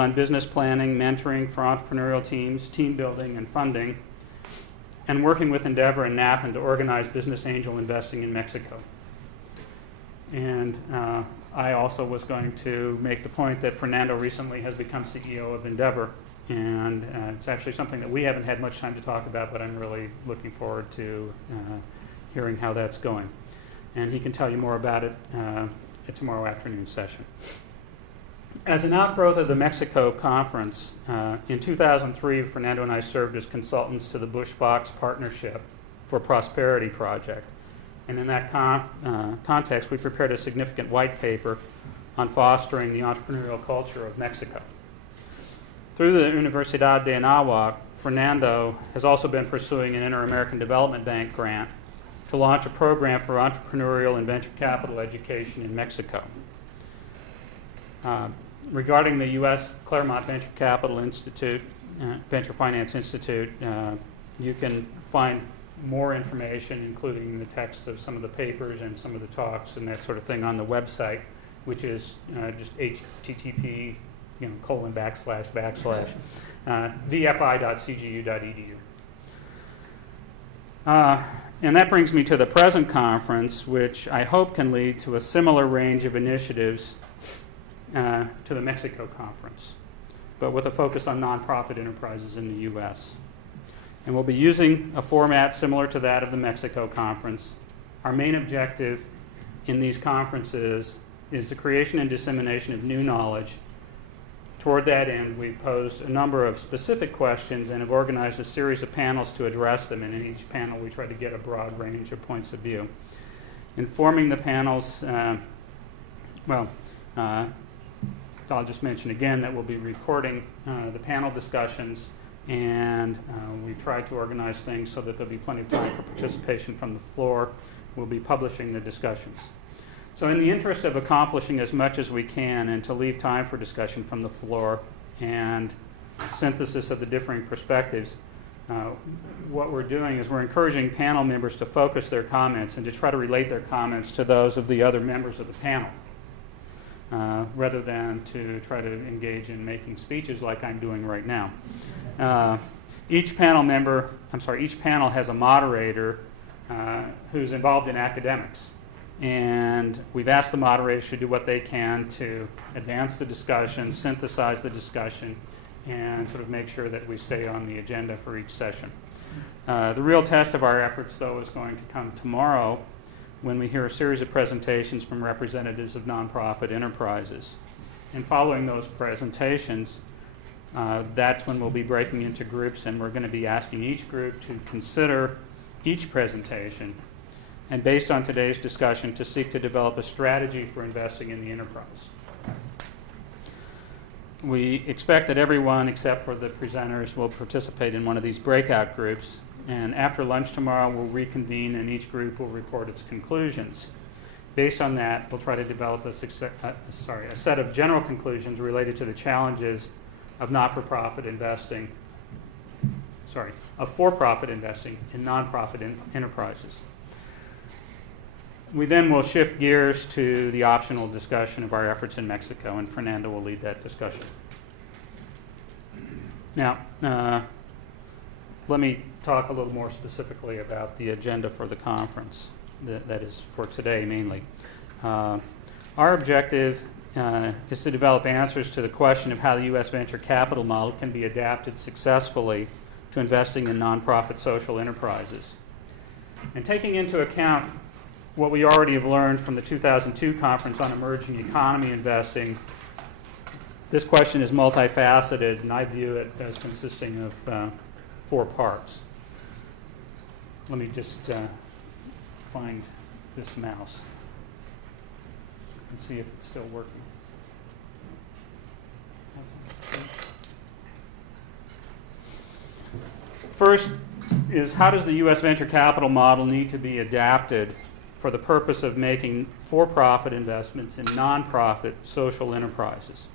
on business planning, mentoring for entrepreneurial teams, team building, and funding, and working with Endeavor and NAFIN to organize business angel investing in Mexico. And I also was going to make the point that Fernando recently has become CEO of Endeavor, and it's actually something that we haven't had much time to talk about, but I'm really looking forward to hearing how that's going. And he can tell you more about it at tomorrow afternoon's session. As an outgrowth of the Mexico conference, in 2003, Fernando and I served as consultants to the Bush-Fox Partnership for Prosperity Project. And in that context, we prepared a significant white paper on fostering the entrepreneurial culture of Mexico. Through the Universidad de Anáhuac, Fernando has also been pursuing an Inter-American Development Bank grant to launch a program for entrepreneurial and venture capital education in Mexico. Regarding the U.S. Claremont Venture Capital Institute, Venture Finance Institute, you can find more information, including the texts of some of the papers and some of the talks and that sort of thing on the website, which is just http //vfi.cgu.edu. And that brings me to the present conference, which I hope can lead to a similar range of initiatives to the Mexico conference, but with a focus on nonprofit enterprises in the U.S. And we'll be using a format similar to that of the Mexico conference. Our main objective in these conferences is the creation and dissemination of new knowledge. Toward that end, we've posed a number of specific questions and have organized a series of panels to address them. And in each panel, we try to get a broad range of points of view. In forming the panels, I'll just mention again that we'll be recording the panel discussions, and we've tried to organize things so that there'll be plenty of time for participation from the floor. We'll be publishing the discussions. So in the interest of accomplishing as much as we can and to leave time for discussion from the floor and synthesis of the differing perspectives, what we're doing is we're encouraging panel members to focus their comments and to try to relate their comments to those of the other members of the panel, rather than to try to engage in making speeches like I'm doing right now. Each panel has a moderator who's involved in academics. And we've asked the moderators to do what they can to advance the discussion, synthesize the discussion, and sort of make sure that we stay on the agenda for each session. The real test of our efforts, though, is going to come tomorrow when we hear a series of presentations from representatives of nonprofit enterprises. And following those presentations, that's when we'll be breaking into groups, and we're going to be asking each group to consider each presentation, and based on today's discussion, to seek to develop a strategy for investing in the enterprise. We expect that everyone, except for the presenters, will participate in one of these breakout groups. And after lunch tomorrow, we'll reconvene, and each group will report its conclusions. Based on that, we'll try to develop a set of general conclusions related to the challenges of for-profit investing in nonprofit enterprises. We then will shift gears to the optional discussion of our efforts in Mexico, and Fernando will lead that discussion. Now, let me talk a little more specifically about the agenda for the conference, that is for today mainly. Our objective is to develop answers to the question of how the U.S. venture capital model can be adapted successfully to investing in nonprofit social enterprises. And taking into account what we already have learned from the 2002 conference on emerging economy investing, this question is multifaceted, and I view it as consisting of 4 parts. Let me just find this mouse and see if it's still working. First is, how does the U.S. venture capital model need to be adapted for the purpose of making for-profit investments in nonprofit social enterprises?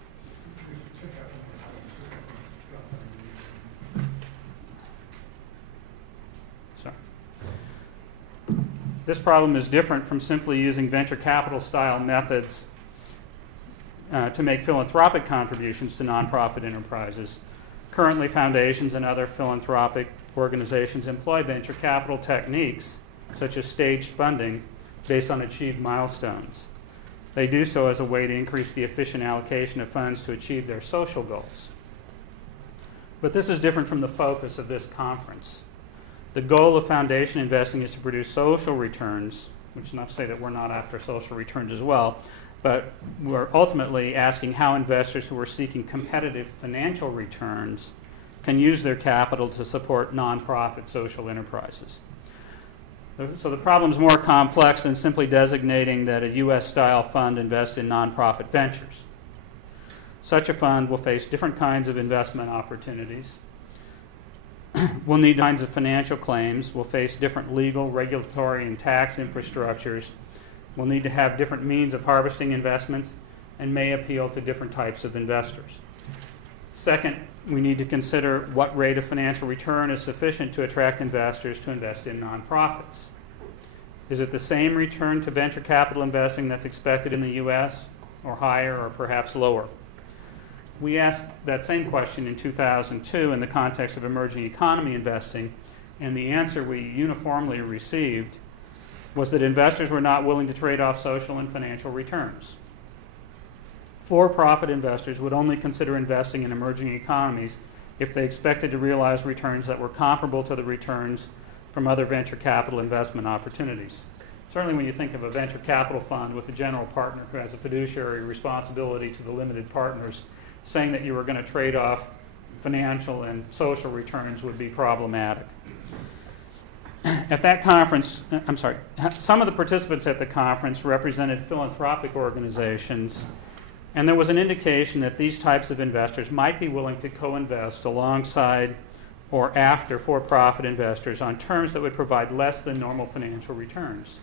This problem is different from simply using venture capital style methods to make philanthropic contributions to nonprofit enterprises. Currently, foundations and other philanthropic organizations employ venture capital techniques, such as staged funding, based on achieved milestones. They do so as a way to increase the efficient allocation of funds to achieve their social goals. But this is different from the focus of this conference. The goal of foundation investing is to produce social returns, which is not to say that we're not after social returns as well, but we're ultimately asking how investors who are seeking competitive financial returns can use their capital to support nonprofit social enterprises. So the problem is more complex than simply designating that a U.S.-style fund invests in nonprofit ventures. Such a fund will face different kinds of investment opportunities, will need kinds of financial claims, will face different legal, regulatory, and tax infrastructures, will need to have different means of harvesting investments, and may appeal to different types of investors. Second, we need to consider what rate of financial return is sufficient to attract investors to invest in nonprofits. Is it the same return to venture capital investing that's expected in the U.S., or higher, or perhaps lower? We asked that same question in 2002 in the context of emerging economy investing, and the answer we uniformly received was that investors were not willing to trade off social and financial returns. For-profit investors would only consider investing in emerging economies if they expected to realize returns that were comparable to the returns from other venture capital investment opportunities. Certainly when you think of a venture capital fund with a general partner who has a fiduciary responsibility to the limited partners, saying that you were going to trade off financial and social returns would be problematic. At that conference, some of the participants at the conference represented philanthropic organizations, and there was an indication that these types of investors might be willing to co-invest alongside or after for-profit investors on terms that would provide less than normal financial returns.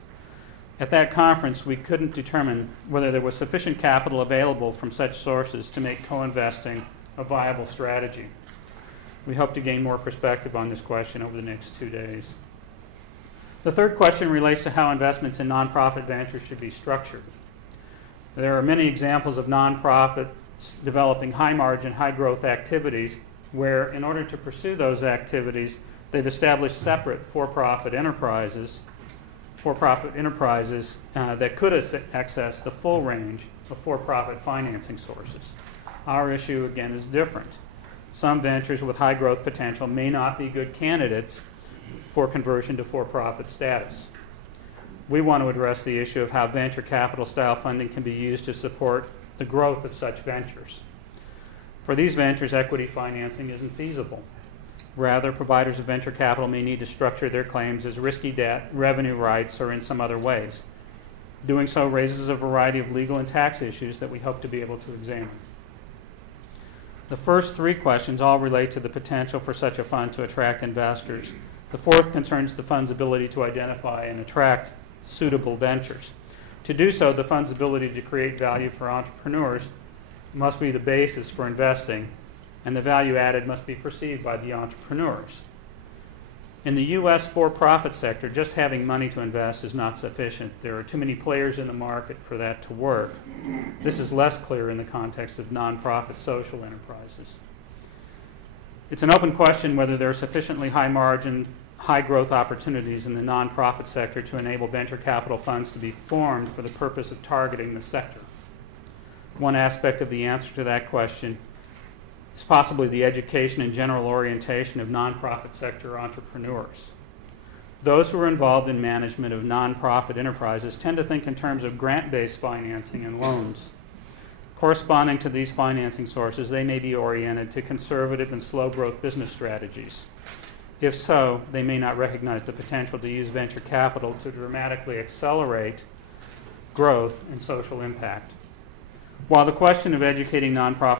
At that conference, we couldn't determine whether there was sufficient capital available from such sources to make co-investing a viable strategy. We hope to gain more perspective on this question over the next 2 days. The third question relates to how investments in nonprofit ventures should be structured. There are many examples of nonprofits developing high-margin, high-growth activities where, in order to pursue those activities, they've established separate for-profit enterprises that could access the full range of for-profit financing sources. Our issue, again, is different. Some ventures with high growth potential may not be good candidates for conversion to for-profit status. We want to address the issue of how venture capital style funding can be used to support the growth of such ventures. For these ventures, equity financing isn't feasible. Rather, providers of venture capital may need to structure their claims as risky debt, revenue rights, or in some other ways. Doing so raises a variety of legal and tax issues that we hope to be able to examine. The first three questions all relate to the potential for such a fund to attract investors. The fourth concerns the fund's ability to identify and attract suitable ventures. To do so, the fund's ability to create value for entrepreneurs must be the basis for investing, and the value added must be perceived by the entrepreneurs. In the U.S. for-profit sector, just having money to invest is not sufficient. There are too many players in the market for that to work. This is less clear in the context of nonprofit social enterprises. It's an open question whether there are sufficiently high-margin, high-growth opportunities in the nonprofit sector to enable venture capital funds to be formed for the purpose of targeting the sector. One aspect of the answer to that question is possibly the education and general orientation of nonprofit sector entrepreneurs. Those who are involved in management of nonprofit enterprises tend to think in terms of grant-based financing and loans. Corresponding to these financing sources, they may be oriented to conservative and slow-growth business strategies. If so, they may not recognize the potential to use venture capital to dramatically accelerate growth and social impact. While the question of educating nonprofit